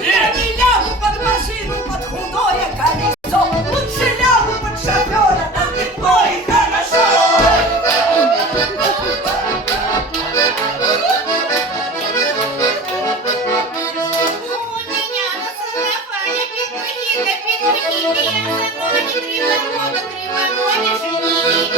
Я не лягу под машину, под худое колесо, лучше лягу под шофера, там тепло и хорошо. У меня на сарафане петухи да петухи, я за ноги криво-ноги женили.